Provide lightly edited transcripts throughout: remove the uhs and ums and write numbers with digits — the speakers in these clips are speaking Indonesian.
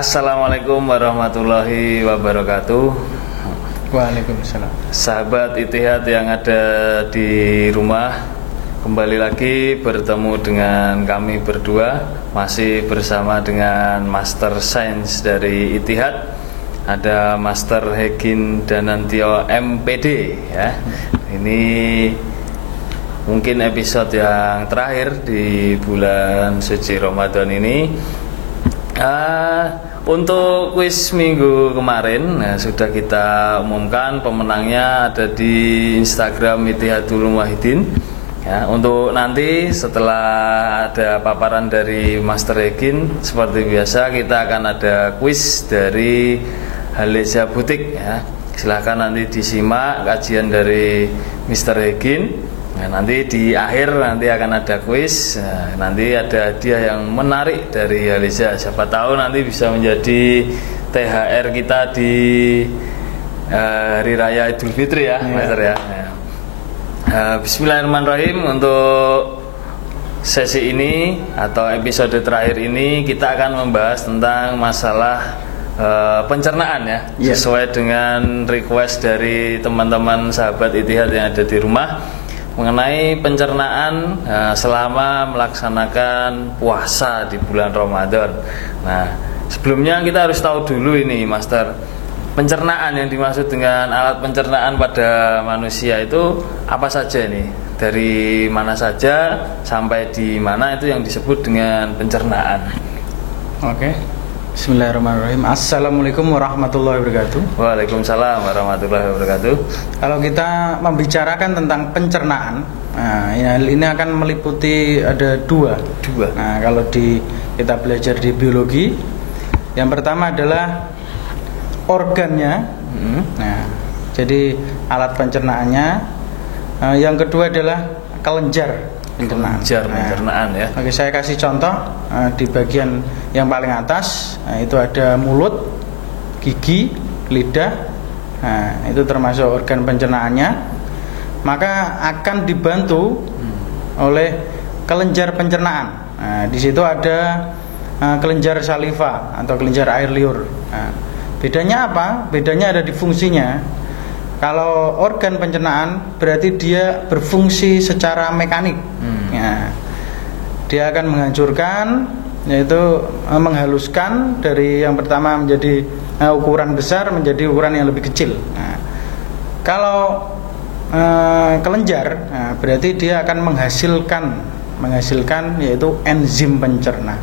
Assalamualaikum warahmatullahi wabarakatuh. Waalaikumsalam. Sahabat Ittihad yang ada di rumah, kembali lagi bertemu dengan kami berdua, masih bersama dengan Master Sains dari Ittihad. Ada Master Hegin Danantio MPD ya. Ini mungkin episode yang terakhir di bulan suci Ramadan ini. Untuk kuis minggu kemarin sudah kita umumkan pemenangnya ada di Instagram Ittihadul Muwahhidin. Ya, untuk nanti setelah ada paparan dari Master Hegin, seperti biasa kita akan ada kuis dari Haleja Butik. Ya. Silahkan nanti disimak kajian dari Mr. Hegin. Nah, nanti di akhir nanti akan ada kuis. Nah, nanti ada hadiah yang menarik dari Haleja. Siapa tahu nanti bisa menjadi THR kita di Hari Raya Idul Fitri ya, Master ya. Bismillahirrahmanirrahim. Untuk sesi ini atau episode terakhir ini kita akan membahas tentang masalah pencernaan ya, sesuai dengan request dari teman-teman sahabat Ittihad yang ada di rumah mengenai pencernaan selama melaksanakan puasa di bulan Ramadan. Nah, sebelumnya kita harus tahu dulu ini, Master, pencernaan yang dimaksud dengan alat pencernaan pada manusia itu apa saja nih? Dari mana saja sampai di mana itu yang disebut dengan pencernaan? Oke. Bismillahirrahmanirrahim. Assalamualaikum warahmatullahi wabarakatuh. Waalaikumsalam warahmatullahi wabarakatuh. Kalau kita membicarakan tentang pencernaan, ini akan meliputi ada dua. Nah, kalau kita belajar di biologi, yang pertama adalah organnya. Nah, jadi alat pencernaannya. Yang kedua adalah kelenjar pencernaan ya. Oke, saya kasih contoh di bagian yang paling atas. Nah, itu ada mulut, gigi, lidah. Nah, itu termasuk organ pencernaannya. Maka akan dibantu oleh kelenjar pencernaan. Nah, di situ ada kelenjar saliva atau kelenjar air liur. Nah, bedanya apa? Bedanya ada di fungsinya. Kalau organ pencernaan berarti dia berfungsi secara mekanik. Ya, dia akan menghancurkan, yaitu menghaluskan dari yang pertama menjadi ukuran besar menjadi ukuran yang lebih kecil. Nah, kalau kelenjar, berarti dia akan menghasilkan yaitu enzim pencerna.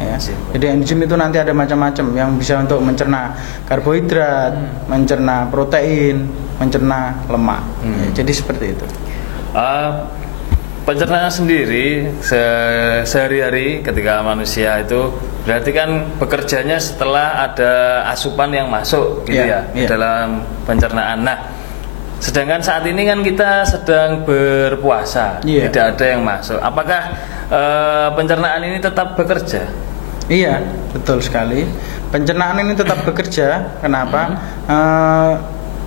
Ya. Jadi enzim itu nanti ada macam-macam yang bisa untuk mencerna karbohidrat, mencerna protein, mencerna lemak. Ya, jadi seperti itu. Pencernaan sendiri sehari-hari ketika manusia itu berarti kan bekerjanya setelah ada asupan yang masuk gitu dalam pencernaan. Nah, sedangkan saat ini kan kita sedang berpuasa, tidak ada yang masuk. Apakah pencernaan ini tetap bekerja? Iya, betul sekali. Pencernaan ini tetap bekerja. Kenapa?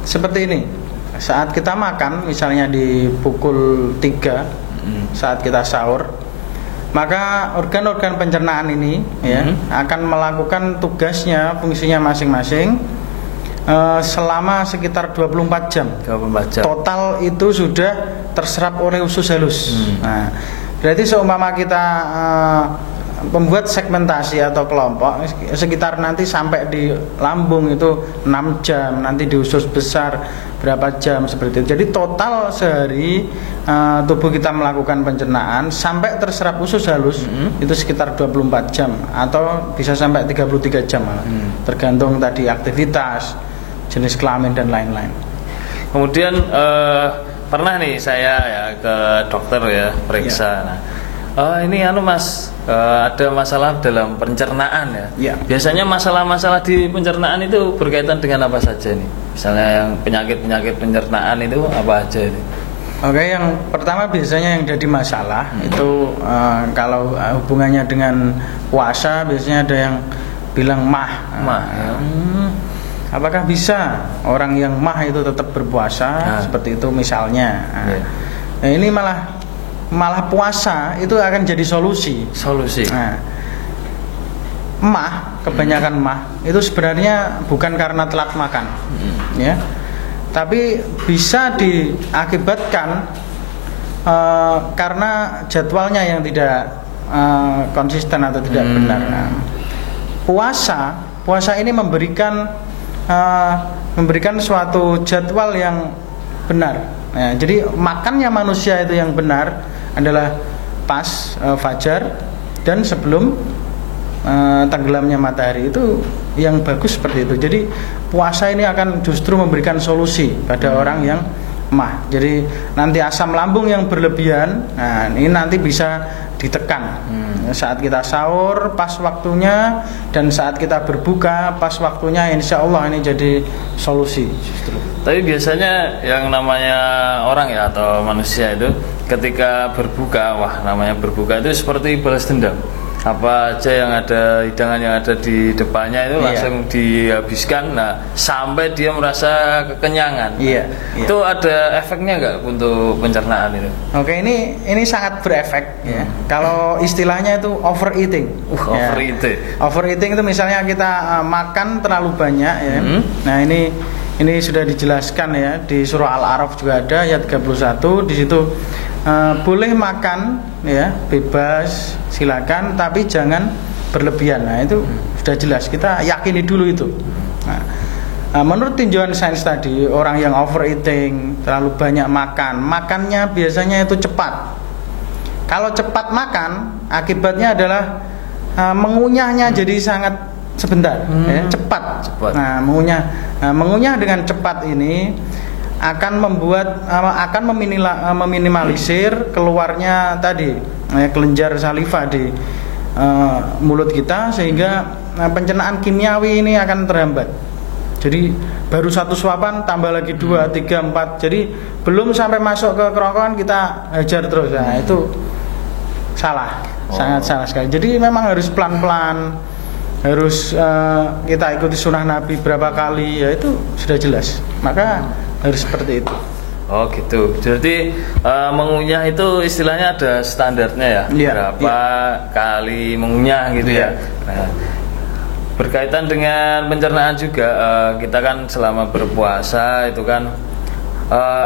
Seperti ini. Saat kita makan, misalnya di pukul 3 saat kita sahur, maka organ-organ pencernaan ini akan melakukan tugasnya, fungsinya masing-masing selama sekitar 24 jam. Total itu sudah terserap oleh usus halus. Nah, berarti seumpama kita membuat segmentasi atau kelompok sekitar nanti sampai di lambung itu 6 jam, nanti di usus besar berapa jam seperti itu. Jadi total sehari tubuh kita melakukan pencernaan sampai terserap usus halus itu sekitar 24 jam atau bisa sampai 33 jam tergantung tadi aktivitas, jenis kelamin dan lain-lain. Kemudian pernah nih saya ya ke dokter ya periksa. Nah, ini Mas, ada masalah dalam pencernaan ya. Biasanya masalah-masalah di pencernaan itu berkaitan dengan apa saja nih? Misalnya yang penyakit-penyakit pencernaan itu apa aja ini? Oke, yang pertama biasanya yang jadi masalah itu kalau hubungannya dengan puasa biasanya ada yang bilang mah. Ya. Apakah bisa orang yang mah itu tetap berpuasa? Seperti itu misalnya. Nah, ini malah puasa itu akan jadi solusi. Nah, mah, kebanyakan mah itu sebenarnya bukan karena telat makan, ya, tapi bisa diakibatkan karena jadwalnya yang tidak konsisten atau tidak benar. Nah, puasa ini memberikan suatu jadwal yang benar. Nah, jadi makannya manusia itu yang benar adalah pas fajar dan sebelum tenggelamnya matahari, itu yang bagus seperti itu. Jadi puasa ini akan justru memberikan solusi pada orang yang mah. Jadi nanti asam lambung yang berlebihan, nah ini nanti bisa ditekan. Saat kita sahur pas waktunya dan saat kita berbuka pas waktunya, insya Allah ini jadi solusi justru. Tapi biasanya yang namanya orang ya atau manusia itu ketika berbuka, namanya berbuka itu seperti balas dendam. Apa aja yang ada, hidangan yang ada di depannya itu langsung dihabiskan. Nah, sampai dia merasa kekenyangan. Itu ada efeknya nggak untuk pencernaan itu? Oke, ini sangat berefek ya. Kalau istilahnya itu overeating. Overeating itu misalnya kita makan terlalu banyak ya. Nah, ini sudah dijelaskan ya di surah Al-A'raf juga ada ayat 31. Di situ boleh makan ya, bebas, silakan, tapi jangan berlebihan. Nah, itu sudah jelas, kita yakini dulu itu. Nah, menurut tinjauan sains tadi, orang yang overeating, terlalu banyak makannya biasanya itu cepat. Kalau cepat makan, akibatnya adalah mengunyahnya jadi sangat sebentar, ya, cepat. Nah, mengunyah dengan cepat ini akan meminimalisir keluarnya tadi kelenjar saliva di mulut kita, sehingga pencernaan kimiawi ini akan terhambat. Jadi baru satu suapan tambah lagi 2, 3, 4. Jadi belum sampai masuk ke kerongkongan kita hajar terus. Nah, itu salah, sangat salah sekali. Jadi memang harus pelan-pelan, harus kita ikuti sunnah Nabi berapa kali, ya itu sudah jelas. Maka harus seperti itu. Oh gitu. Jadi mengunyah itu istilahnya ada standarnya ya, berapa kali mengunyah gitu ya. Nah, berkaitan dengan pencernaan juga, kita kan selama berpuasa itu kan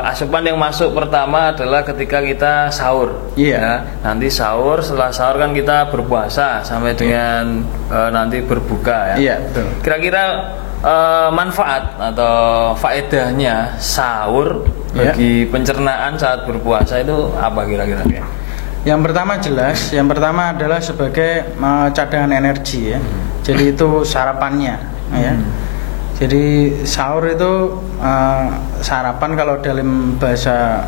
asupan yang masuk pertama adalah ketika kita sahur. Ya, nanti setelah sahur kan kita berpuasa sampai dengan nanti berbuka ya. Betul. Kira-kira manfaat atau faedahnya sahur bagi pencernaan saat berpuasa itu apa kira-kira? Yang pertama jelas, yang pertama adalah sebagai cadangan energi ya. Jadi itu sarapannya ya. Jadi sahur itu sarapan, kalau dalam bahasa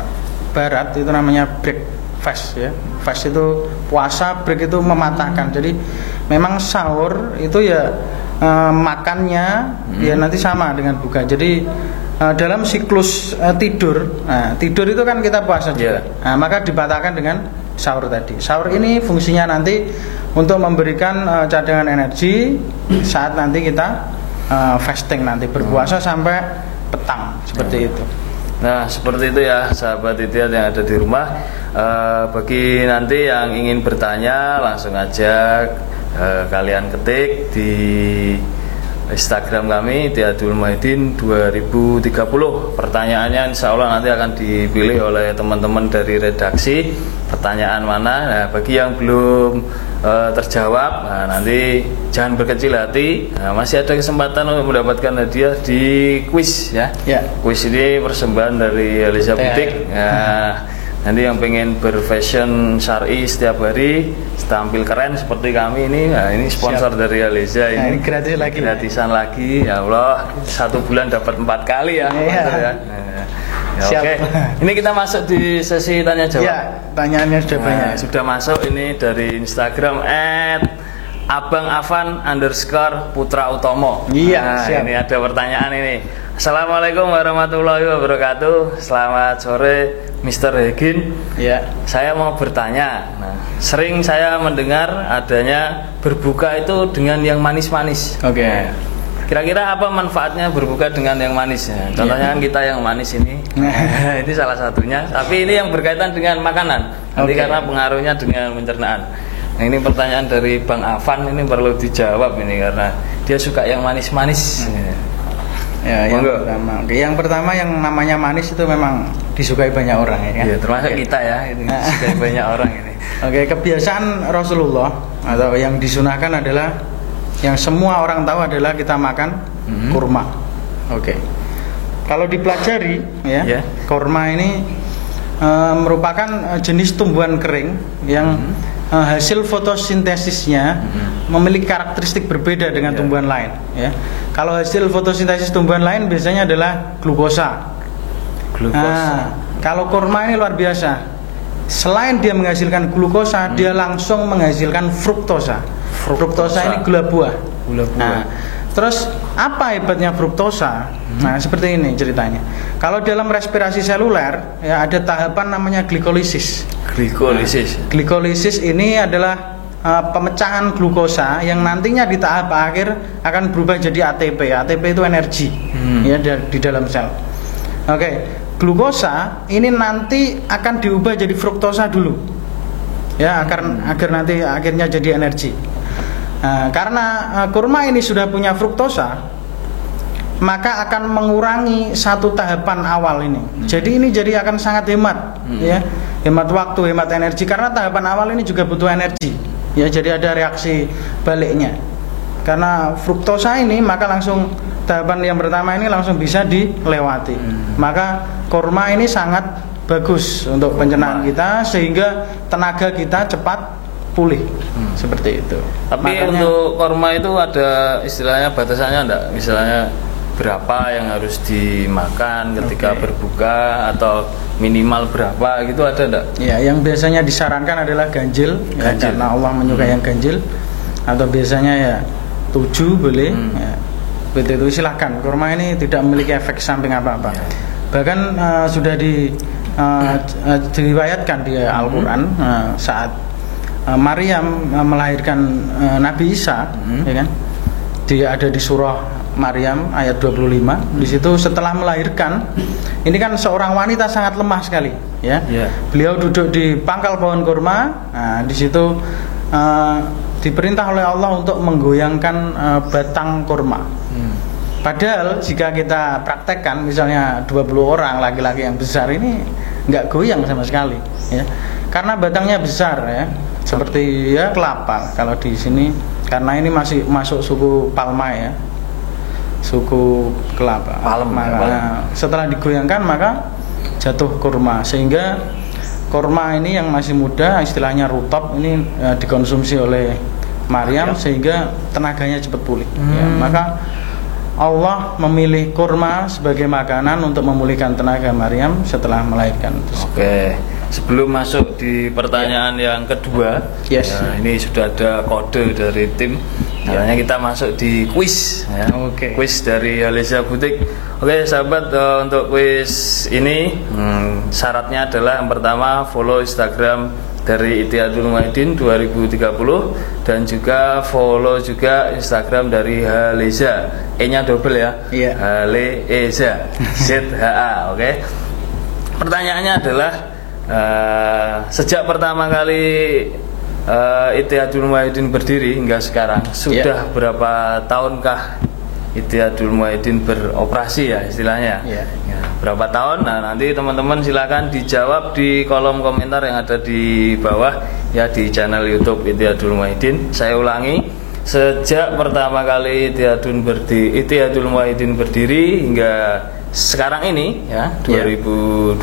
barat itu namanya breakfast ya. Fast itu puasa, break itu mematahkan. Jadi memang sahur itu ya makannya ya nanti sama dengan buka. Jadi dalam siklus tidur, tidur itu kan kita puasa juga. Nah, maka dibatalkan dengan sahur tadi. Sahur ini fungsinya nanti untuk memberikan cadangan energi saat nanti kita fasting, nanti berpuasa sampai petang seperti itu. Nah, seperti itu ya sahabat Ittihad yang ada di rumah. Bagi nanti yang ingin bertanya, langsung aja kalian ketik di Instagram kami Ittihadul Muwahhidin 2030. Pertanyaannya insya Allah nanti akan dipilih oleh teman-teman dari redaksi. Pertanyaan mana? Nah, bagi yang belum terjawab, nanti jangan berkecil hati. Masih ada kesempatan untuk mendapatkan hadiah di kuis ya. Kuis ini persembahan dari Eliza Butik. Nanti yang pengen berfashion syar'i setiap hari, tampil keren seperti kami ini, ini sponsor dari Eliza ini. Ini gratis lagi. Gratisan lagi, ya Allah, 1 bulan dapat 4 kali ya. Oke. Ini kita masuk di sesi tanya jawab. Ya, tanyaannya sudah banyak. Sudah masuk ini dari Instagram @abangafan_putra utomo. Iya. Ini ada pertanyaan ini. Assalamualaikum warahmatullahi wabarakatuh. Selamat sore, Mr. Hegin. Ya. Saya mau bertanya. Nah, sering saya mendengar adanya berbuka itu dengan yang manis-manis. Oke. Nah, kira-kira apa manfaatnya berbuka dengan yang manis? Ya, contohnya kan kita yang manis ini. Ini salah satunya. Tapi ini yang berkaitan dengan makanan. Nanti karena pengaruhnya dengan pencernaan. Nah, ini pertanyaan dari Bang Afan, ini perlu dijawab ini karena dia suka yang manis-manis. Ya, yang pertama yang namanya manis itu memang disukai banyak orang ya kan? Ya, termasuk kita ya, itu disukai banyak orang ini. Oke, kebiasaan Rasulullah atau yang disunahkan adalah yang semua orang tahu adalah kita makan kurma. Oke. Kalau dipelajari ya, kurma ini merupakan jenis tumbuhan kering yang hasil fotosintesisnya memiliki karakteristik berbeda dengan tumbuhan lain ya. Kalau hasil fotosintesis tumbuhan lain biasanya adalah glukosa. Nah, kalau kurma ini luar biasa. Selain dia menghasilkan glukosa, dia langsung menghasilkan fruktosa. Fruktosa ini gula buah. Nah, terus apa hebatnya fruktosa? Nah, seperti ini ceritanya. Kalau dalam respirasi seluler ya ada tahapan namanya glikolisis. Glikolisis ini adalah pemecahan glukosa yang nantinya di tahap akhir akan berubah jadi ATP. ATP itu energi ya di dalam sel. Oke, glukosa ini nanti akan diubah jadi fruktosa dulu. Ya, agar nanti akhirnya jadi energi. Nah, karena kurma ini sudah punya fruktosa, maka akan mengurangi satu tahapan awal ini. Jadi ini jadi akan sangat hemat, ya, hemat waktu, hemat energi. Karena tahapan awal ini juga butuh energi, ya. Jadi ada reaksi baliknya. Karena fruktosa ini, maka langsung tahapan yang pertama ini langsung bisa dilewati. Maka kurma ini sangat bagus untuk pencernaan kita sehingga tenaga kita cepat pulih. Seperti itu. Tapi makanya, untuk kurma itu ada istilahnya batasannya enggak? Misalnya berapa yang harus dimakan ketika berbuka atau minimal berapa gitu, ada enggak? Ya, yang biasanya disarankan adalah ganjil. Ya, karena Allah menyukai yang ganjil. Atau biasanya ya 7 boleh. Ya. Begitu itu silahkan. Kurma ini tidak memiliki efek samping apa-apa. Bahkan sudah diriwayatkan di Al-Quran saat Maryam melahirkan Nabi Isa, ya kan? Dia ada di surah Maryam ayat 25. Di situ setelah melahirkan, ini kan seorang wanita sangat lemah sekali, ya. Beliau duduk di pangkal pohon kurma. Nah, di situ diperintah oleh Allah untuk menggoyangkan batang kurma. Padahal jika kita praktekkan, misalnya 20 orang laki-laki yang besar ini nggak goyang sama sekali, ya. Karena batangnya besar, ya. Seperti ya kelapa kalau di sini, karena ini masih masuk suku palma, ya, suku kelapa. Maka setelah digoyangkan maka jatuh kurma, sehingga kurma ini yang masih muda istilahnya rutab ini dikonsumsi oleh Maryam sehingga tenaganya cepat pulih. Ya, maka Allah memilih kurma sebagai makanan untuk memulihkan tenaga Maryam setelah melahirkan. Oke. Sebelum masuk di pertanyaan yang kedua, ya, ini sudah ada kode dari tim. Caranya kita masuk di kuis, ya. Kuis dari Halesya Butik. Oke, sahabat, untuk kuis ini syaratnya adalah yang pertama follow Instagram dari Ittihadul Muwahhidin 2030 dan juga follow juga Instagram dari Halesya. E-nya double ya. Halesya. ZHA, oke. Pertanyaannya adalah sejak pertama kali Ittihadul Muwahhidin berdiri hingga sekarang sudah berapa tahunkah Ittihadul Muwahhidin beroperasi, ya, istilahnya? Ya, berapa tahun? Nah, nanti teman-teman silakan dijawab di kolom komentar yang ada di bawah, ya, di channel YouTube Ittihadul Muwahhidin. Saya ulangi, sejak pertama kali Ittihadul Muwahhidin berdiri hingga sekarang ini, ya, 2020,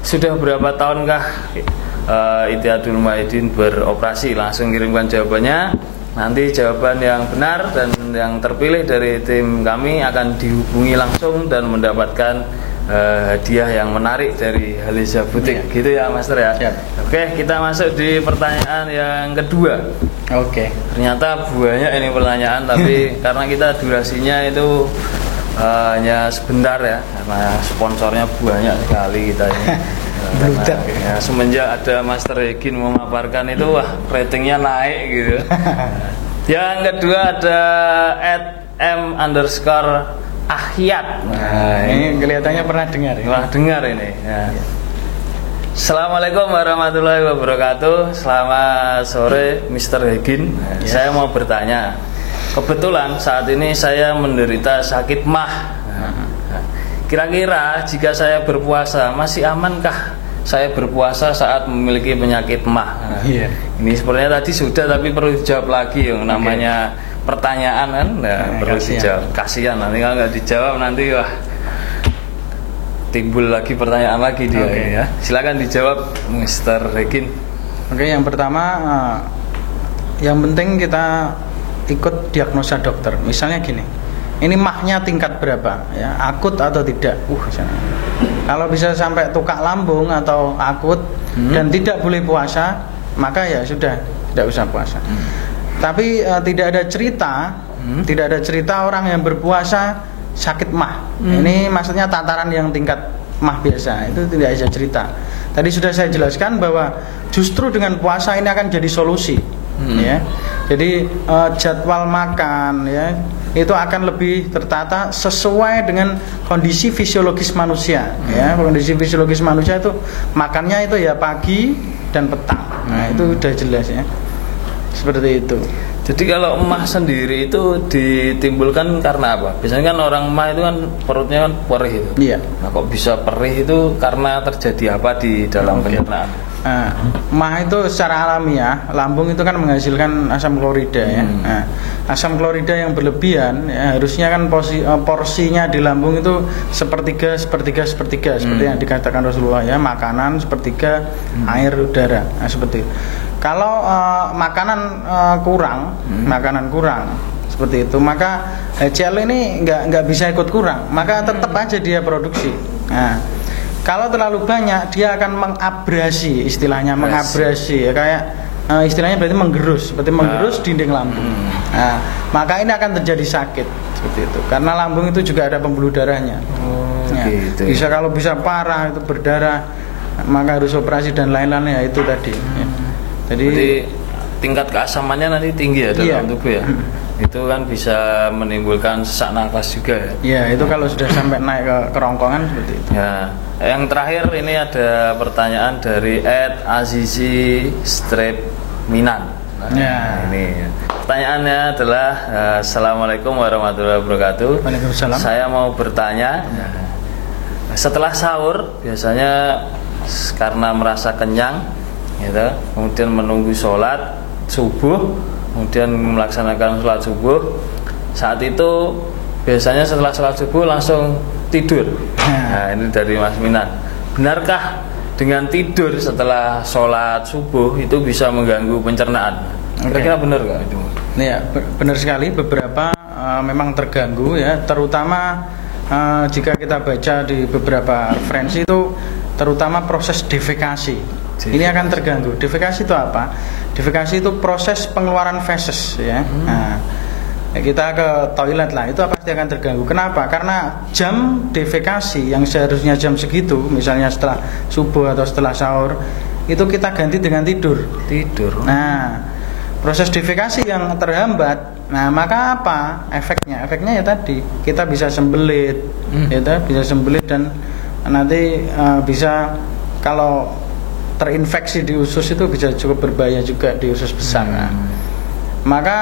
sudah berapa tahunkah Ittihadul Muwahhidin beroperasi? Langsung kirimkan jawabannya. Nanti jawaban yang benar dan yang terpilih dari tim kami akan dihubungi langsung dan mendapatkan hadiah yang menarik dari Halesya Butik. Gitu ya, Master, ya. Oke, kita masuk di pertanyaan yang kedua. Oke. Ternyata banyak ini pertanyaan, tapi karena kita durasinya itu hanya sebentar ya, karena sponsornya banyak sekali kita ini. Ya, semenjak ada Master Hegin memaparkan itu, wah ratingnya naik gitu. Yang kedua ada @m_ahyat. Nah, ini kelihatannya pernah dengar ya? Pernah dengar ini ya. Assalamualaikum warahmatullahi wabarakatuh. Selamat sore Mr. Hegin. Saya mau bertanya, kebetulan saat ini saya menderita sakit mah. Kira-kira jika saya berpuasa masih amankah saya berpuasa saat memiliki penyakit mah? Ini sebenarnya tadi sudah, tapi perlu dijawab lagi yang namanya pertanyaan kan, perlu dijawab. Kasihan nanti kalau nggak dijawab nanti wah timbul lagi pertanyaan lagi dia. Ya. Silakan dijawab Mr. Hegin. Yang pertama, yang penting kita ikut diagnosa dokter. Misalnya gini, ini mahnya tingkat berapa, ya, akut atau tidak? Kalau bisa sampai tukak lambung atau akut dan tidak boleh puasa, maka ya sudah, tidak usah puasa. Tapi tidak ada cerita orang yang berpuasa sakit mah. Ini maksudnya tataran yang tingkat mah biasa, itu tidak ada cerita. Tadi sudah saya jelaskan bahwa justru dengan puasa ini akan jadi solusi. Ya. Jadi jadwal makan ya itu akan lebih tertata sesuai dengan kondisi fisiologis manusia. Ya, kondisi fisiologis manusia itu makannya itu ya pagi dan petang. Nah, itu udah jelas ya. Seperti itu. Jadi kalau emah sendiri itu ditimbulkan karena apa? Biasanya kan orang emah itu kan perutnya kan perih itu. Iya. Nah, kok bisa perih itu karena terjadi apa di dalam pencernaan? Mah itu secara alamiah, lambung itu kan menghasilkan asam klorida ya. Asam klorida yang berlebihan ya, harusnya kan porsinya di lambung itu sepertiga seperti yang dikatakan Rasulullah ya, makanan sepertiga air udara. Nah, seperti itu. Kalau makanan kurang seperti itu, maka HCl ini nggak bisa ikut kurang, maka tetap aja dia produksi. Nah, kalau terlalu banyak dia akan mengabrasi, istilahnya mengabrasi ya, kayak istilahnya berarti menggerus dinding lambung. Nah, maka ini akan terjadi sakit seperti itu, karena lambung itu juga ada pembuluh darahnya. Gitu. Kalau bisa parah itu berdarah, maka harus operasi dan lain-lain ya itu tadi. Ya. Jadi tingkat keasamannya nanti tinggi ya dalam tubuh ya. Itu kan bisa menimbulkan sesak nafas juga ya. Iya, itu kalau sudah sampai naik ke kerongkongan seperti itu. Ya, yang terakhir ini ada pertanyaan dari @azizi_minan. Nah, ini pertanyaannya adalah Assalamualaikum warahmatullahi wabarakatuh. Waalaikumsalam. Saya mau bertanya, setelah sahur biasanya karena merasa kenyang gitu, kemudian menunggu sholat subuh, kemudian melaksanakan sholat subuh. Saat itu biasanya setelah sholat subuh langsung tidur. Nah, ini dari Mas Minan. Benarkah dengan tidur setelah sholat subuh itu bisa mengganggu pencernaan? Kira-kira benar nggak itu? Ya, benar sekali. Beberapa memang terganggu ya, terutama jika kita baca di beberapa referensi itu, terutama proses defekasi. Ini akan terganggu. Defekasi itu apa? Defekasi itu proses pengeluaran feses ya. Nah, kita ke toilet lah, itu pasti akan terganggu. Kenapa? Karena jam defekasi yang seharusnya jam segitu, misalnya setelah subuh atau setelah sahur, itu kita ganti dengan tidur. Nah, proses defekasi yang terhambat, nah maka apa efeknya? Efeknya ya tadi kita bisa sembelit, bisa sembelit dan nanti bisa kalau terinfeksi di usus itu bisa cukup berbahaya juga di usus besar. Maka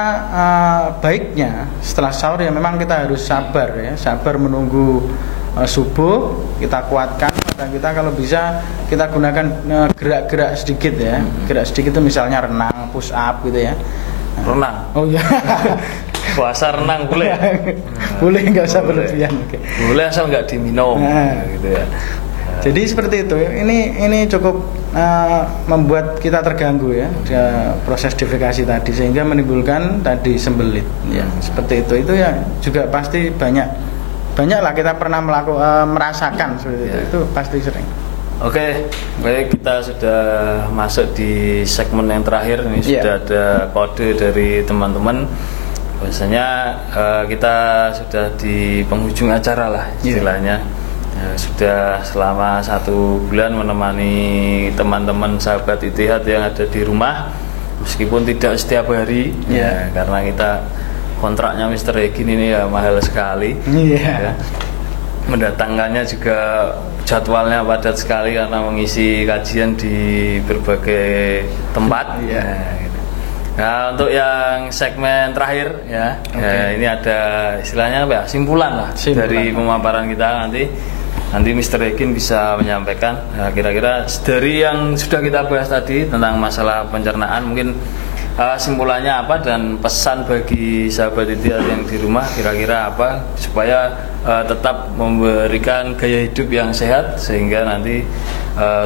baiknya setelah sahur ya memang kita harus sabar ya, sabar menunggu subuh, kita kuatkan mata kita, kalau bisa kita gunakan gerak-gerak sedikit ya. Gerak sedikit itu misalnya renang, push up gitu ya. Renang. Oh iya. Puasa renang boleh. Boleh, nggak usah berlebihan. Boleh asal nggak diminum gitu ya. Jadi seperti itu. Ini cukup membuat kita terganggu ya, proses defekasi tadi, sehingga menimbulkan tadi sembelit. Ya, seperti itu. Itu ya juga pasti banyaklah kita pernah merasakan seperti itu. Itu pasti sering. Oke, baik, kita sudah masuk di segmen yang terakhir. Ini sudah ada kode dari teman-teman. Biasanya kita sudah di penghujung acara lah istilahnya. Sudah selama 1 bulan menemani teman-teman sahabat Ittihad yang ada di rumah, meskipun tidak setiap hari karena kita kontraknya Mr. Egin ini ya mahal sekali. Ya. Mendatangkannya juga jadwalnya padat sekali karena mengisi kajian di berbagai tempat. Nah, untuk yang segmen terakhir ya, ini ada istilahnya apa ya, simpulan lah dari pemaparan kita. Nanti Mr. Egin bisa menyampaikan kira-kira dari yang sudah kita bahas tadi tentang masalah pencernaan, mungkin simpulannya apa dan pesan bagi sahabat Ittihad yang di rumah kira-kira apa supaya tetap memberikan gaya hidup yang sehat sehingga nanti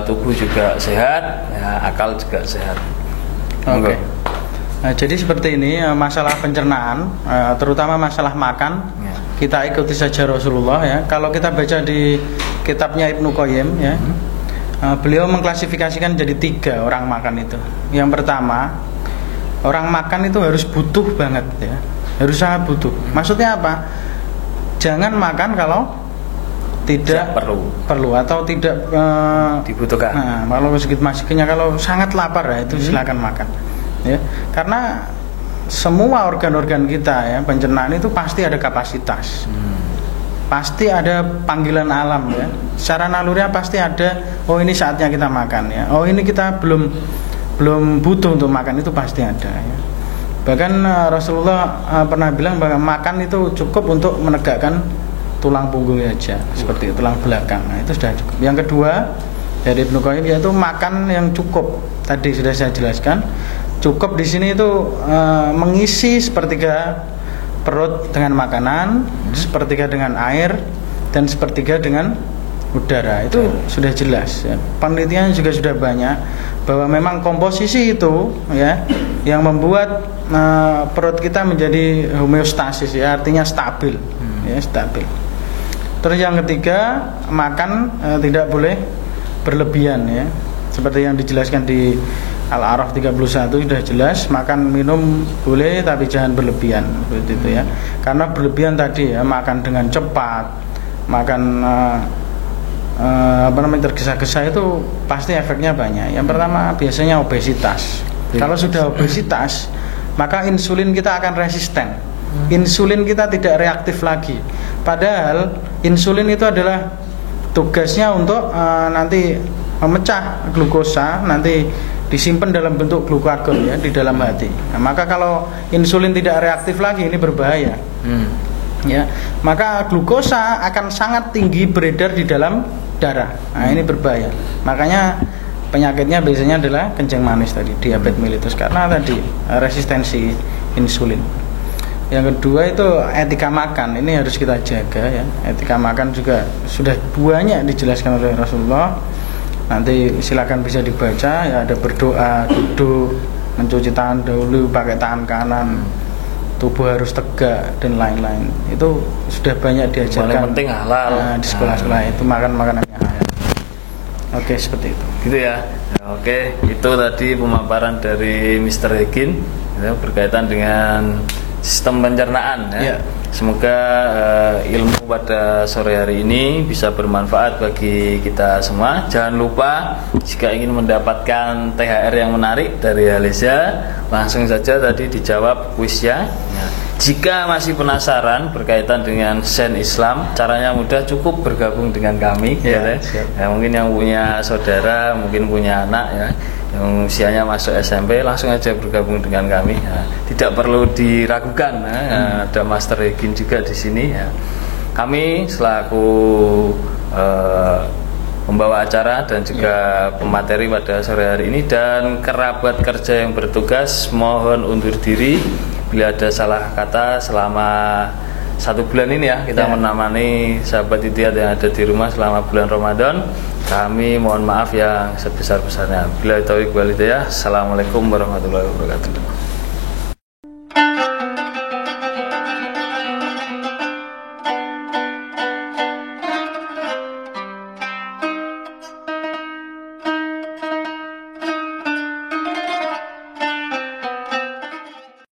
tubuh juga sehat, akal juga sehat. Oke. Nah, jadi seperti ini masalah pencernaan, terutama masalah makan, kita ikuti saja Rasulullah ya. Kalau kita baca di kitabnya Ibnu Qayyim ya, beliau mengklasifikasikan jadi 3 orang makan itu. Yang pertama, orang makan itu harus butuh banget ya, harus sangat butuh. Maksudnya apa? Jangan makan kalau tidak perlu atau tidak dibutuhkan. Nah, kalau sedikit masihnya, kalau sangat lapar ya itu silakan makan. Ya, karena semua organ-organ kita ya pencernaan itu pasti ada kapasitas, pasti ada panggilan alam ya. Secara naluriah pasti ada. Oh ini saatnya kita makan ya. Oh ini kita belum butuh untuk makan, itu pasti ada. Ya. Bahkan Rasulullah pernah bilang bahwa makan itu cukup untuk menegakkan tulang punggung saja, seperti tulang belakang. Nah, itu sudah cukup. Yang kedua dari Ibnu Qayyim yaitu makan yang cukup. Tadi sudah saya jelaskan. Cukup di sini itu mengisi sepertiga perut dengan makanan, sepertiga dengan air, dan sepertiga dengan udara. Itu sudah jelas. Ya. Penelitian juga sudah banyak bahwa memang komposisi itu ya yang membuat perut kita menjadi homeostasis ya, artinya stabil, ya stabil. Terus yang ketiga, makan tidak boleh berlebihan ya, seperti yang dijelaskan di Al-A'raf 31 sudah jelas, makan minum boleh tapi jangan berlebihan seperti itu ya. Karena berlebihan tadi ya, makan dengan cepat, makan tergesa-gesa itu pasti efeknya banyak. Yang pertama biasanya obesitas. Kalau sudah obesitas, maka insulin kita akan resisten. Insulin kita tidak reaktif lagi. Padahal insulin itu adalah tugasnya untuk nanti memecah glukosa, nanti disimpan dalam bentuk glukagon ya di dalam hati. Nah, maka kalau insulin tidak reaktif lagi ini berbahaya. Ya, maka glukosa akan sangat tinggi beredar di dalam darah. Nah, ini berbahaya. Makanya penyakitnya biasanya adalah kencing manis tadi, diabetes mellitus, karena tadi resistensi insulin. Yang kedua itu etika makan. Ini harus kita jaga ya. Etika makan juga sudah banyak dijelaskan oleh Rasulullah. Nanti silakan bisa dibaca ya, ada berdoa, duduk, mencuci tangan dahulu pakai tangan kanan, tubuh harus tegak dan lain-lain. Itu sudah banyak diajarkan. Yang penting halal di sekolah-sekolah itu makan makanannya halal. Oke, seperti itu. Gitu ya. Oke, itu tadi pemaparan dari Mr. Egin ya, berkaitan dengan sistem pencernaan ya. Semoga ilmu pada sore hari ini bisa bermanfaat bagi kita semua. Jangan lupa jika ingin mendapatkan THR yang menarik dari Haleza, langsung saja tadi dijawab kuisnya. Jika masih penasaran berkaitan dengan Zen Islam, caranya mudah, cukup bergabung dengan kami. Ya, mungkin yang punya saudara, mungkin punya anak ya, yang usianya masuk SMP, langsung aja bergabung dengan kami. Ya, tidak perlu diragukan. Ya, ada Master Egin juga di sini. Ya. Kami selaku pembawa acara dan juga pemateri pada sore hari ini dan kerabat kerja yang bertugas mohon undur diri bila ada salah kata selama 1 bulan ini ya kita menemani sahabat Ittihad yang ada di rumah selama bulan Ramadan. Kami mohon maaf yang sebesar-besarnya. Bila taufiq wal hidayah. Assalamualaikum warahmatullahi wabarakatuh.